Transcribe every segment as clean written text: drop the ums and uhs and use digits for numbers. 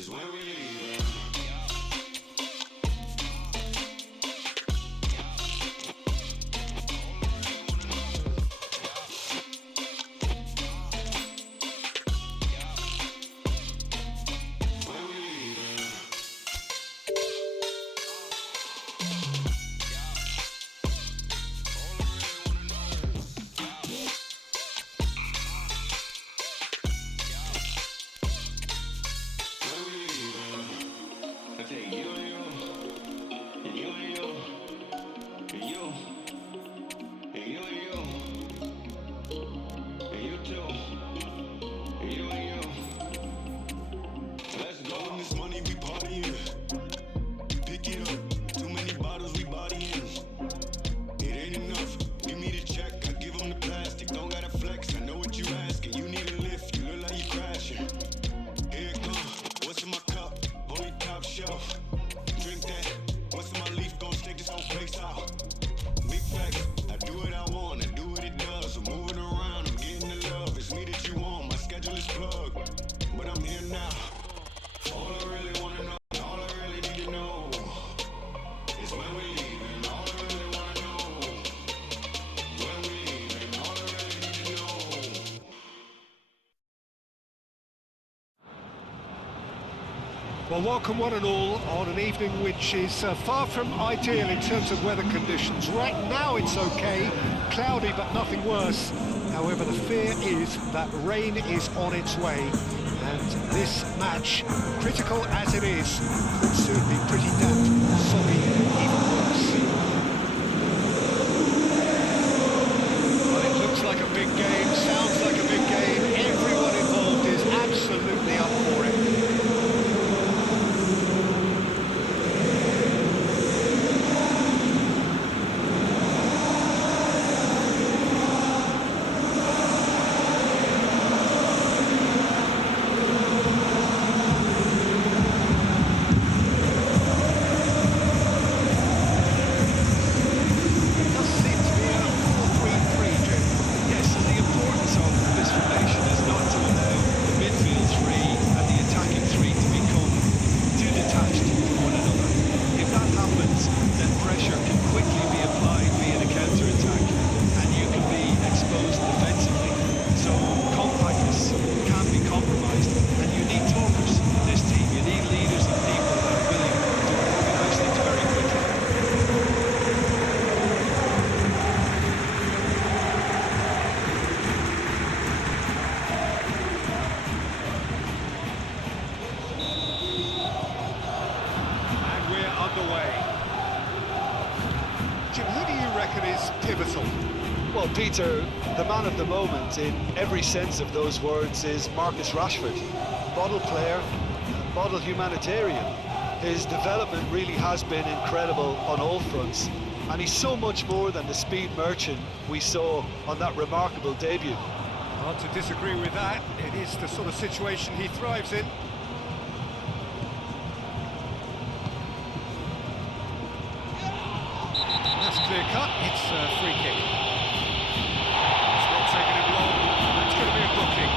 is when we leave. Well, welcome one and all on an evening which is far from ideal in terms of weather conditions. Right now it's okay, cloudy but nothing worse. However, the fear is that rain is on its way, and this match, critical as it is, could soon be pretty damp, soggy, even worse. Well, it looks like a big game, sounds like a big game. Everyone involved is absolutely up for it. Jim, who do you reckon is pivotal? Well, Peter, the man of the moment in every sense of those words is Marcus Rashford. Model player, model humanitarian. His development really has been incredible on all fronts, and he's so much more than the speed merchant we saw on that remarkable debut. Hard to disagree with that. It is the sort of situation he thrives in. That's clear cut, it's a free kick. It's not taking him long, that's going to be a booking.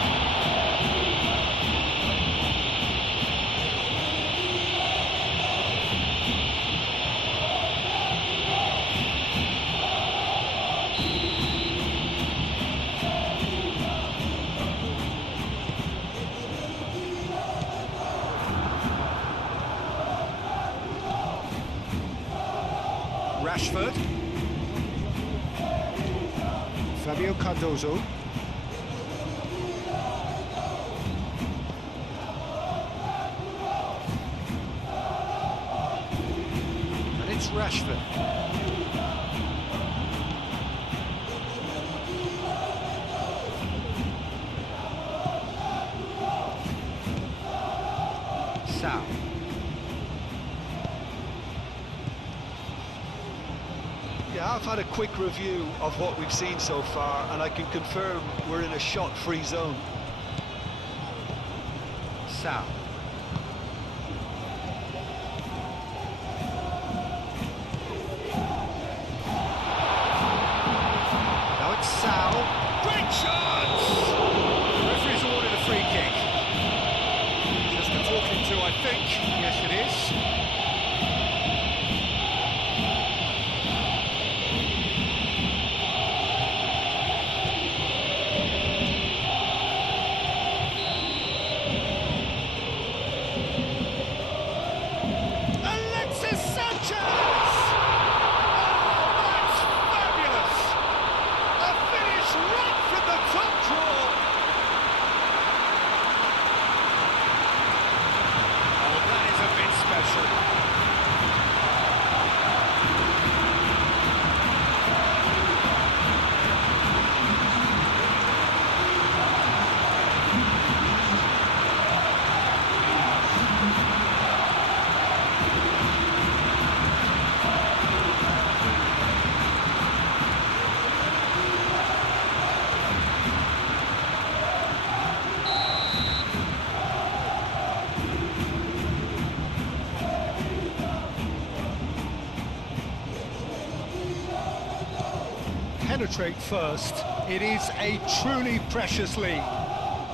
Rashford. Fabio Cardozo. And it's Rashford. Sal. Yeah, I've had a quick review of what we've seen so far, and I can confirm we're in a shot-free zone. Sal. Now it's Sal. Great chance! The referee's awarded a free kick. Just a talking to, I think. Yes, it is. Alexis Sanchez! Oh, that's fabulous! A finish right from the top draw! Oh, that is a bit special. Penetrate first. It is a truly precious lead.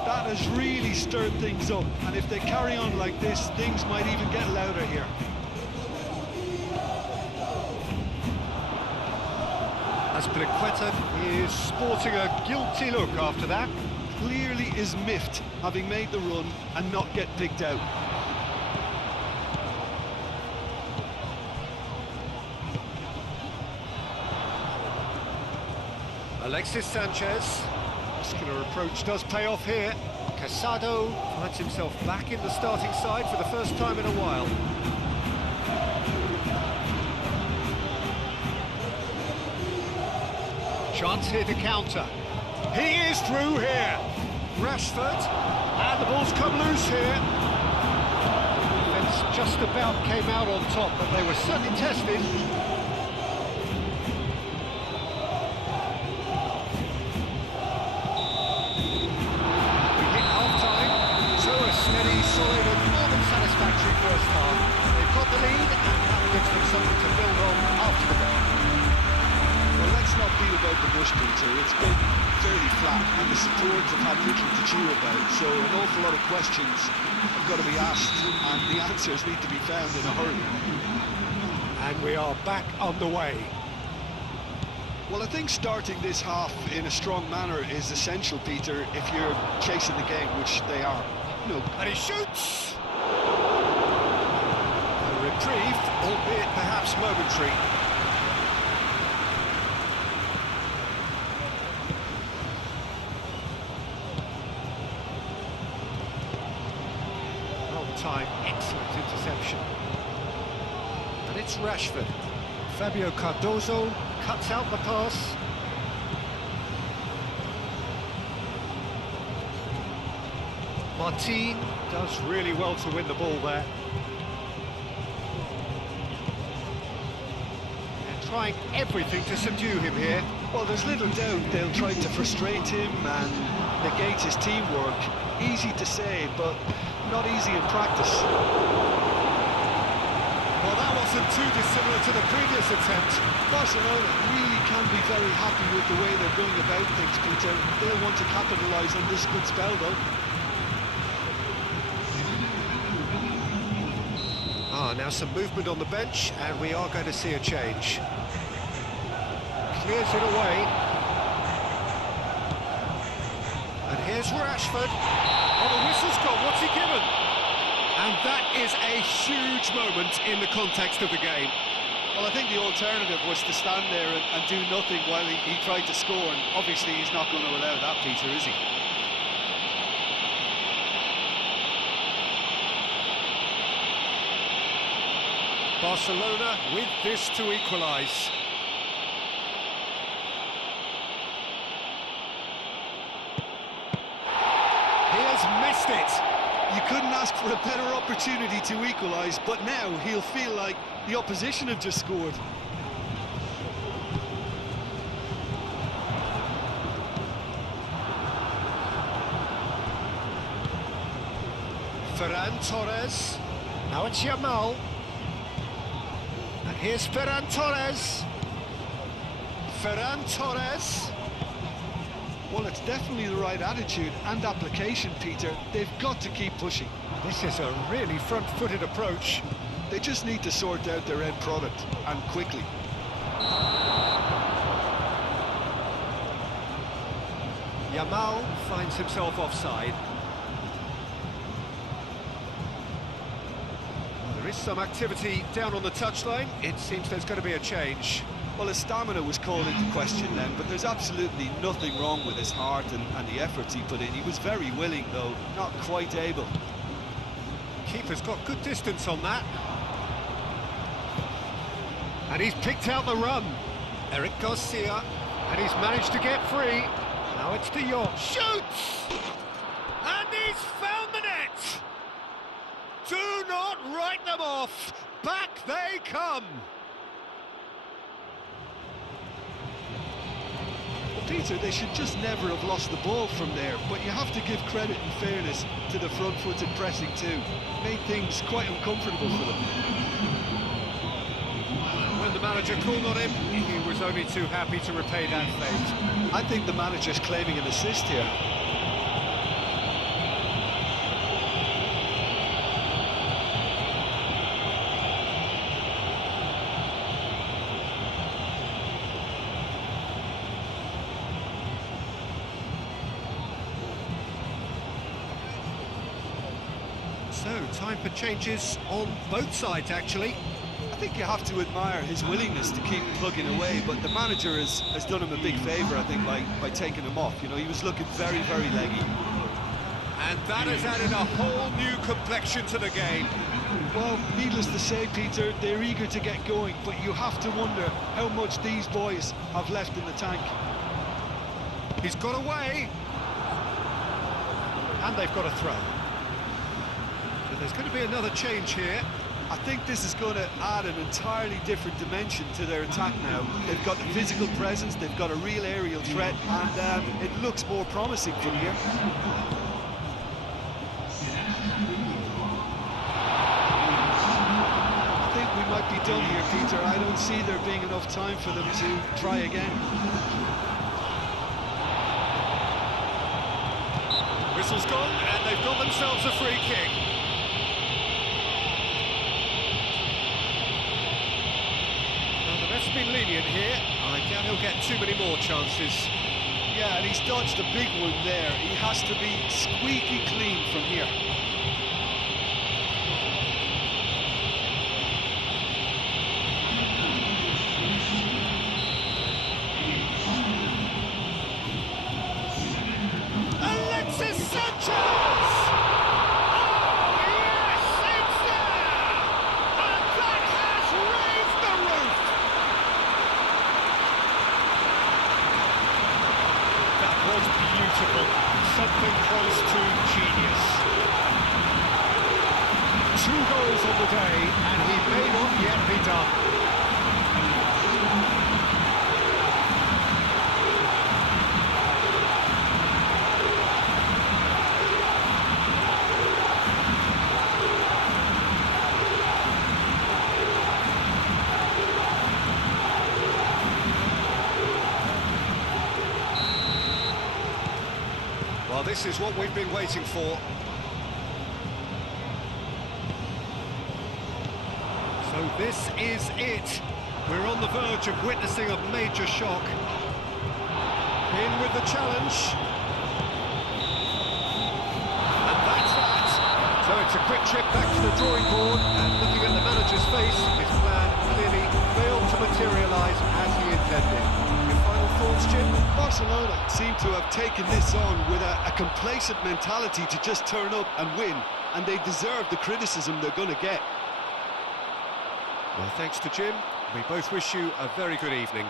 That has really stirred things up, and if they carry on like this, things might even get louder here. Azpilicueta is sporting a guilty look after that. Clearly is miffed, having made the run and not get picked out. Alexis Sanchez. Muscular approach does pay off here. Casado finds himself back in the starting side for the first time in a while. Chance here to counter. He is through here. Rashford. And the ball's come loose here. Defence just about came out on top, but they were certainly tested. Solid and more than satisfactory first half. They've got the lead and that gives them something to build on after the game. Well, let's not beat about the bush, Peter. It's been fairly flat and the supporters have had little to chew about, so an awful lot of questions have got to be asked and the answers need to be found in a hurry. And we are back underway. Well, I think starting this half in a strong manner is essential, Peter, if you're chasing the game, which they are. And he shoots! A reprieve, albeit perhaps momentary. Well-timed, excellent interception. And it's Rashford. Fabio Cardozo cuts out the pass. Martin does really well to win the ball there. They're trying everything to subdue him here. Well, there's little doubt they'll try to frustrate him and negate his teamwork. Easy to say, but not easy in practice. Well, that wasn't too dissimilar to the previous attempt. Barcelona really can be very happy with the way they're going about things, Peter. They'll want to capitalise on this good spell, though. Now some movement on the bench, and we are going to see a change. Clears it away. And here's Rashford. Oh, the whistle's gone. What's he given? And that is a huge moment in the context of the game. Well, I think the alternative was to stand there and do nothing while he tried to score, and obviously he's not going to allow that, Peter, is he? Barcelona with this to equalise. He has missed it. You couldn't ask for a better opportunity to equalise, but now he'll feel like the opposition have just scored. Ferran Torres. Now it's Yamal. And here's Ferran Torres. Ferran Torres. Well, it's definitely the right attitude and application, Peter. They've got to keep pushing. This is a really front-footed approach. They just need to sort out their end product, and quickly. Yamal finds himself offside. Well, there is some activity down on the touchline. It seems there's going to be a change. Well, his stamina was called into question then, but there's absolutely nothing wrong with his heart and the efforts he put in. He was very willing, though, not quite able. Keeper's got good distance on that. And he's picked out the run. Eric Garcia. And he's managed to get free. Now it's De Jong. Shoots! And he's found the net! Do not write them off. Back they come. Peter, they should just never have lost the ball from there, but you have to give credit and fairness to the front-footed pressing too. Made things quite uncomfortable for them. When the manager called on him, he was only too happy to repay that fate. I think the manager's claiming an assist here. So, time for changes on both sides, actually. I think you have to admire his willingness to keep plugging away, but the manager has done him a big favour, I think, by taking him off. You know, he was looking very, very leggy. And that has added a whole new complexion to the game. Well, needless to say, Peter, they're eager to get going, but you have to wonder how much these boys have left in the tank. He's got away. And they've got a throw. So there's going to be another change here. I think this is going to add an entirely different dimension to their attack now. They've got the physical presence, they've got a real aerial threat, and it looks more promising from here. I think we might be done here, Peter. I don't see there being enough time for them to try again. Whistle's gone, and they've got themselves a free kick. Been lenient here. I doubt he'll get too many more chances. Yeah, and he's dodged a big one there. He has to be squeaky clean from here. Alexis Sanchez! Oh, yes, it's there! And that has raised the roof! Was beautiful, something close to genius. 2 goals on the day, and he may not yet be done. Well, this is what we've been waiting for. So this is it. We're on the verge of witnessing a major shock. In with the challenge. And that's that. So it's a quick trip back to the drawing board, and looking at the manager's face, his plan clearly failed to materialise as he intended. Your final thoughts, Jim? Barcelona seem to have taken this on with a complacent mentality to just turn up and win, and they deserve the criticism they're going to get. Well, thanks to Jim. We both wish you a very good evening.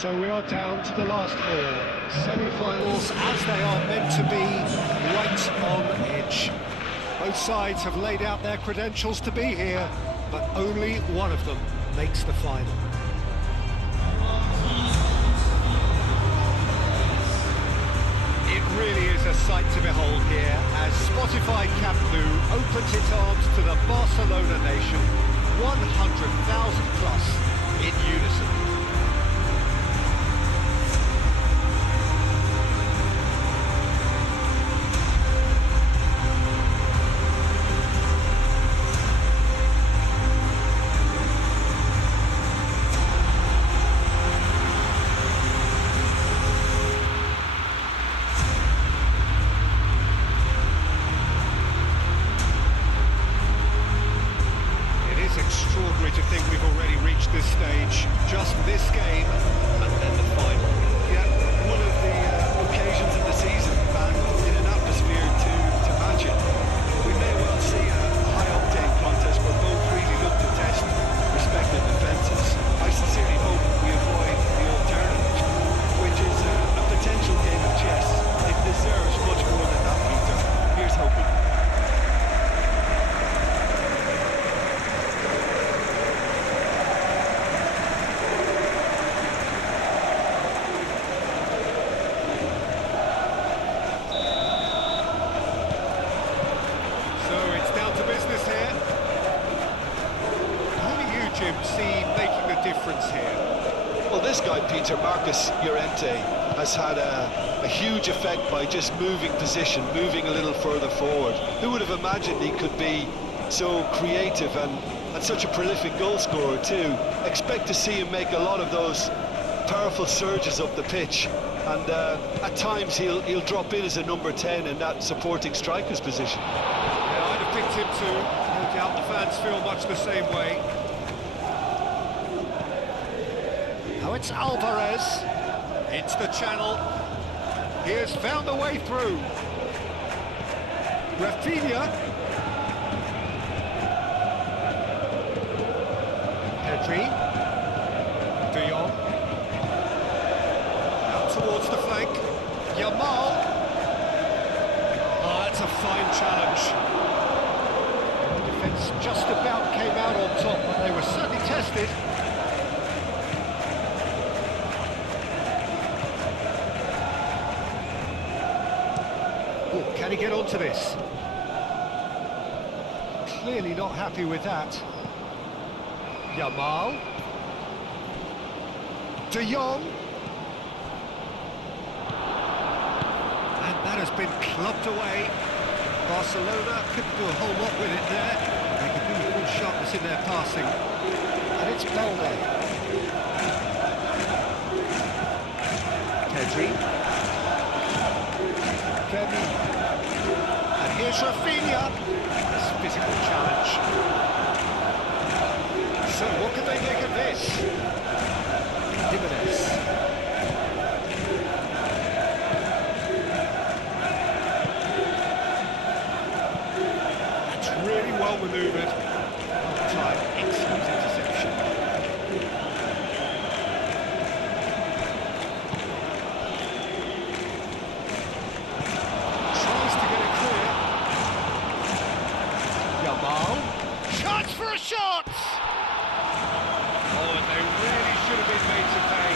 So we are down to the last four. Semi-finals, as they are meant to be, right on edge. Both sides have laid out their credentials to be here, but only one of them makes the final. It really is a sight to behold here as Spotify Camp Nou opens its arms to the Barcelona nation, 100,000 plus in unison. Extraordinary to think we've already reached this stage. Just this game and then the final. Yeah, one of the occasions of the season and in an atmosphere to match it. We may well see a high-octane contest where both really look to test respective defences. I sincerely hope we avoid the alternative, which is a potential game of chess. It deserves much more than that, Peter. Here's hoping. See making the difference here? Well, this guy, Peter, Marcus Llorente, has had a huge effect by just moving position, moving a little further forward. Who would have imagined he could be so creative and such a prolific goal scorer too? Expect to see him make a lot of those powerful surges up the pitch, and at times he'll drop in as a number 10 in that supporting striker's position. Yeah, I'd have picked him too. No doubt the fans feel much the same way. Now it's Alvarez into the channel. He has found a way through. Rafinha. Pedri. De Jong. Out towards the flank. Yamal. Oh, that's a fine challenge. The defence just about came out on top, but they were certainly tested. Can he get onto this? Clearly not happy with that. Yamal. De Jong. And that has been clubbed away. Barcelona couldn't do a whole lot with it there. They could do with more sharpness in their passing. And it's Balde. Pedri. Femi. And here's Rafinha. This physical challenge. So what can they make of this? Jimenez. That's really well manoeuvred. Time, excellent interception. Chance for a shot! Oh, and they really should have been made to pay.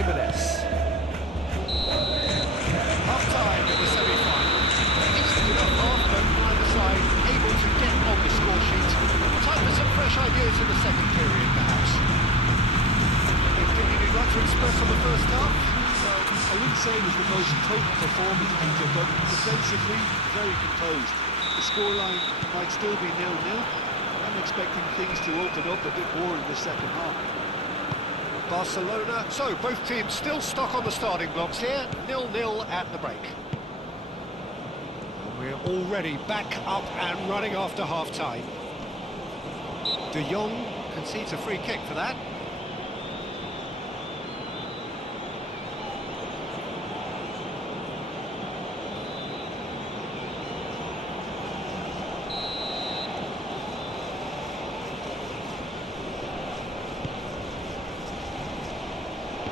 Jimenez. Half-time in the semi-final. Decent enough half, but either side able to get on the score sheet. Time for some fresh ideas in the second period, perhaps. Anything you'd like to express on the first half? I wouldn't say it was the most potent performance, Peter, but defensively, very composed. The scoreline might still be 0-0. I'm expecting things to open up a bit more in the second half. Barcelona. So, both teams still stuck on the starting blocks here, 0-0 at the break. And we're already back up and running after half-time. De Jong concedes a free kick for that.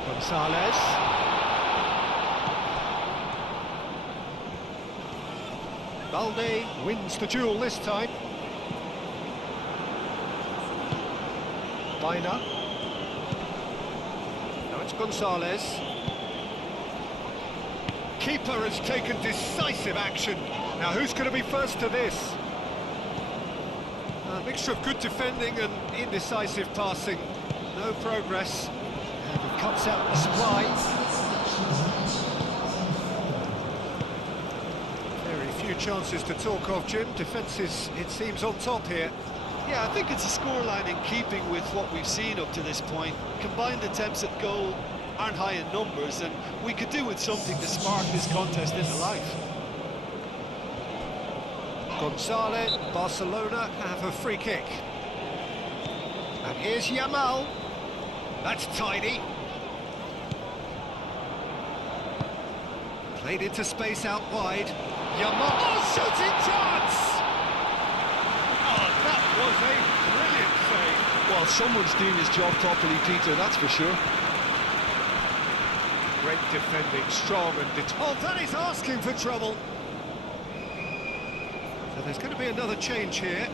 Gonzalez. Balde wins the duel this time. Baina. Now it's Gonzalez. Keeper has taken decisive action. Now who's going to be first to this? A mixture of good defending and indecisive passing. No progress. And he cuts out the supply. Very few chances to talk of, Jim. Defence is, it seems, on top here. Yeah, I think it's a scoreline in keeping with what we've seen up to this point. Combined attempts at goal aren't high in numbers, and we could do with something to spark this contest into life. Gonzalez, Barcelona have a free kick. And here's Yamal. That's tidy. Played into space out wide. Yamal, oh, shooting chance! Oh, that was a brilliant save. Well, someone's doing his job properly, Peter, that's for sure. Great defending, strong and determined. Oh, that is asking for trouble. So there's going to be another change here.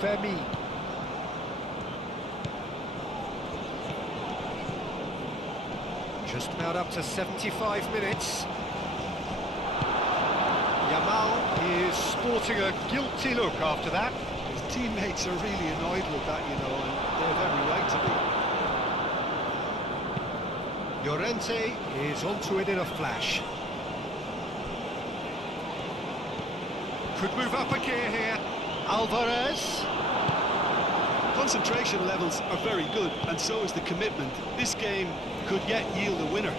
Fermi. Just about up to 75 minutes. Yamal is sporting a guilty look after that. His teammates are really annoyed with that, you know, and they have every right to be. Llorente is onto it in a flash. Could move up a gear here. Alvarez. Concentration levels are very good, and so is the commitment. This game could yet yield a winner.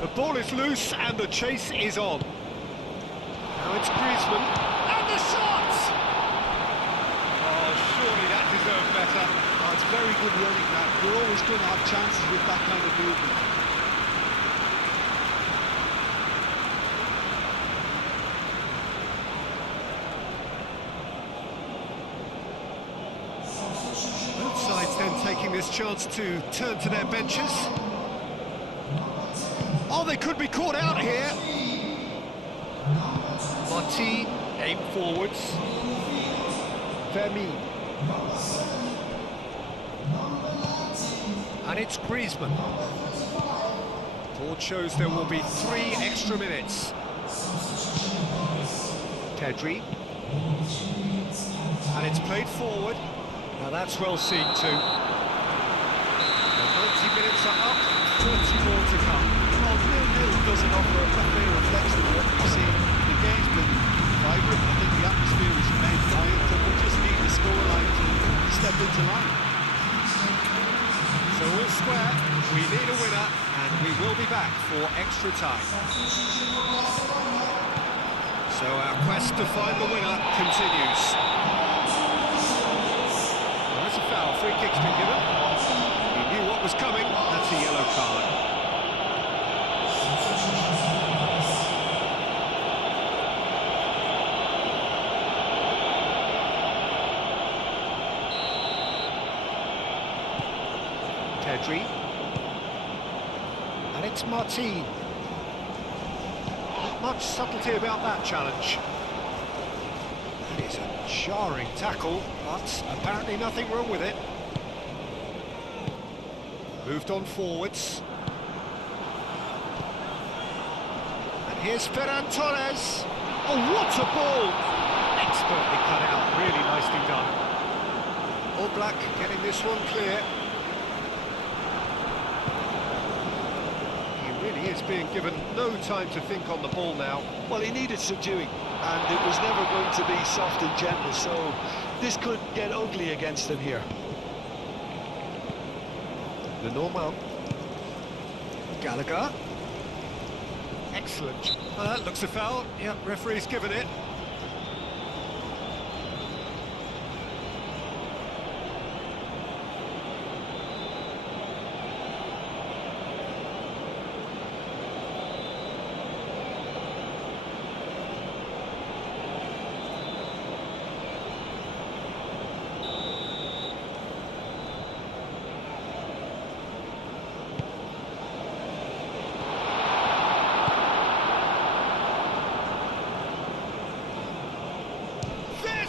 The ball is loose and the chase is on. Now it's Griezmann. And the shot! Oh, surely that deserved better. Oh, it's very good running, that. You're always going to have chances with that kind of movement. Both sides then taking this chance to turn to their benches. Oh, they could be caught out here. Martin, aim forwards. Fermi. And it's Griezmann. Board shows there will be 3 extra minutes. Pedri. And it's played forward. Now that's well seen too. The 90 minutes are up, 30 more to come. Well, 0-0 doesn't offer a fair reflection of what we've seen. The game's been vibrant. I think the atmosphere has remained buoyant, and we just need the scoreline to step into line. So all square, we need a winner, and we will be back for extra time. So our quest to find the winner continues. Well, that's a foul, free kick's been given. He knew what was coming, that's a yellow card. Pedri. And it's Martin. Not much subtlety about that challenge. That is a jarring tackle, but apparently nothing wrong with it. Moved on forwards. And here's Ferran Torres. Oh, what a ball! Expertly cut out, really nicely done. All Black getting this one clear. He really is being given no time to think on the ball now. Well, he needed subduing, and it was never going to be soft and gentle, so this could get ugly against him here. The normal. Gallagher. Excellent. Looks a foul. Yep, referee's given it.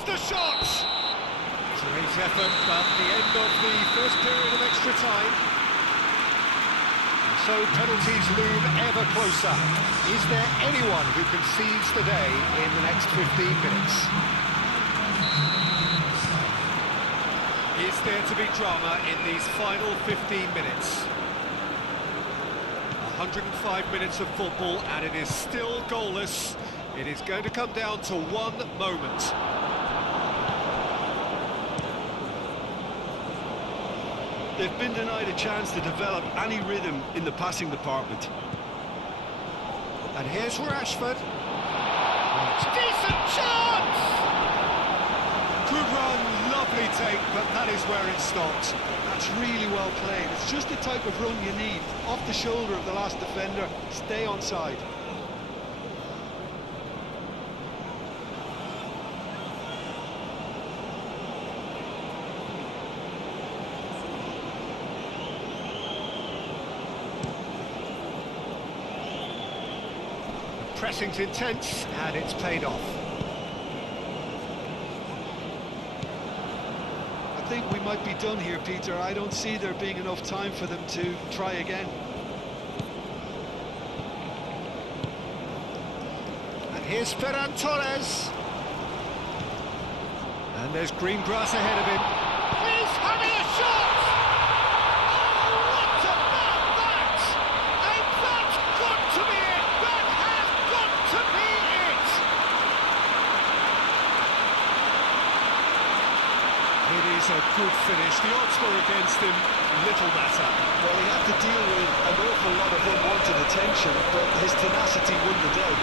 The shot! Great effort, but the end of the first period of extra time. And so penalties loom ever closer. Is there anyone who can seize the day in the next 15 minutes? Is there to be drama in these final 15 minutes? 105 minutes of football and it is still goalless. It is going to come down to one moment. They've been denied a chance to develop any rhythm in the passing department. And here's Rashford. Decent chance! Good run, lovely take, but that is where it stopped. That's really well played. It's just the type of run you need. Off the shoulder of the last defender, stay onside. Pressing's intense, and it's paid off. I think we might be done here, Peter. I don't see there being enough time for them to try again. And here's Ferran Torres. And there's green grass ahead of him. He's having a shot! Oh, what about that? And that's got to be it! That has got to be it! It is a good finish. The odds were against him. Little matter. Well, he had to deal with an awful lot of unwanted attention, but his tenacity won the day.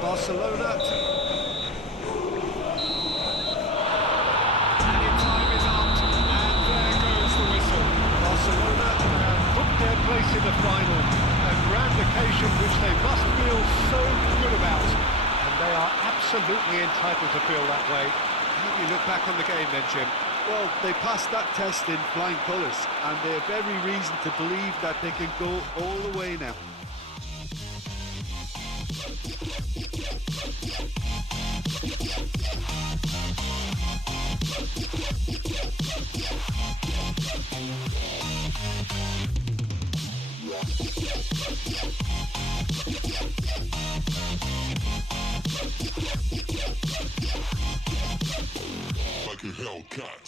Barcelona. Added time is up, and there goes the whistle. Barcelona have booked their place in the final, a grand occasion which they must feel so good about, and they are absolutely entitled to feel that way. How do you look back on the game then, Jim? Well, they passed that test in flying colours, and they have every reason to believe that they can go all the way now. Like a Hellcat.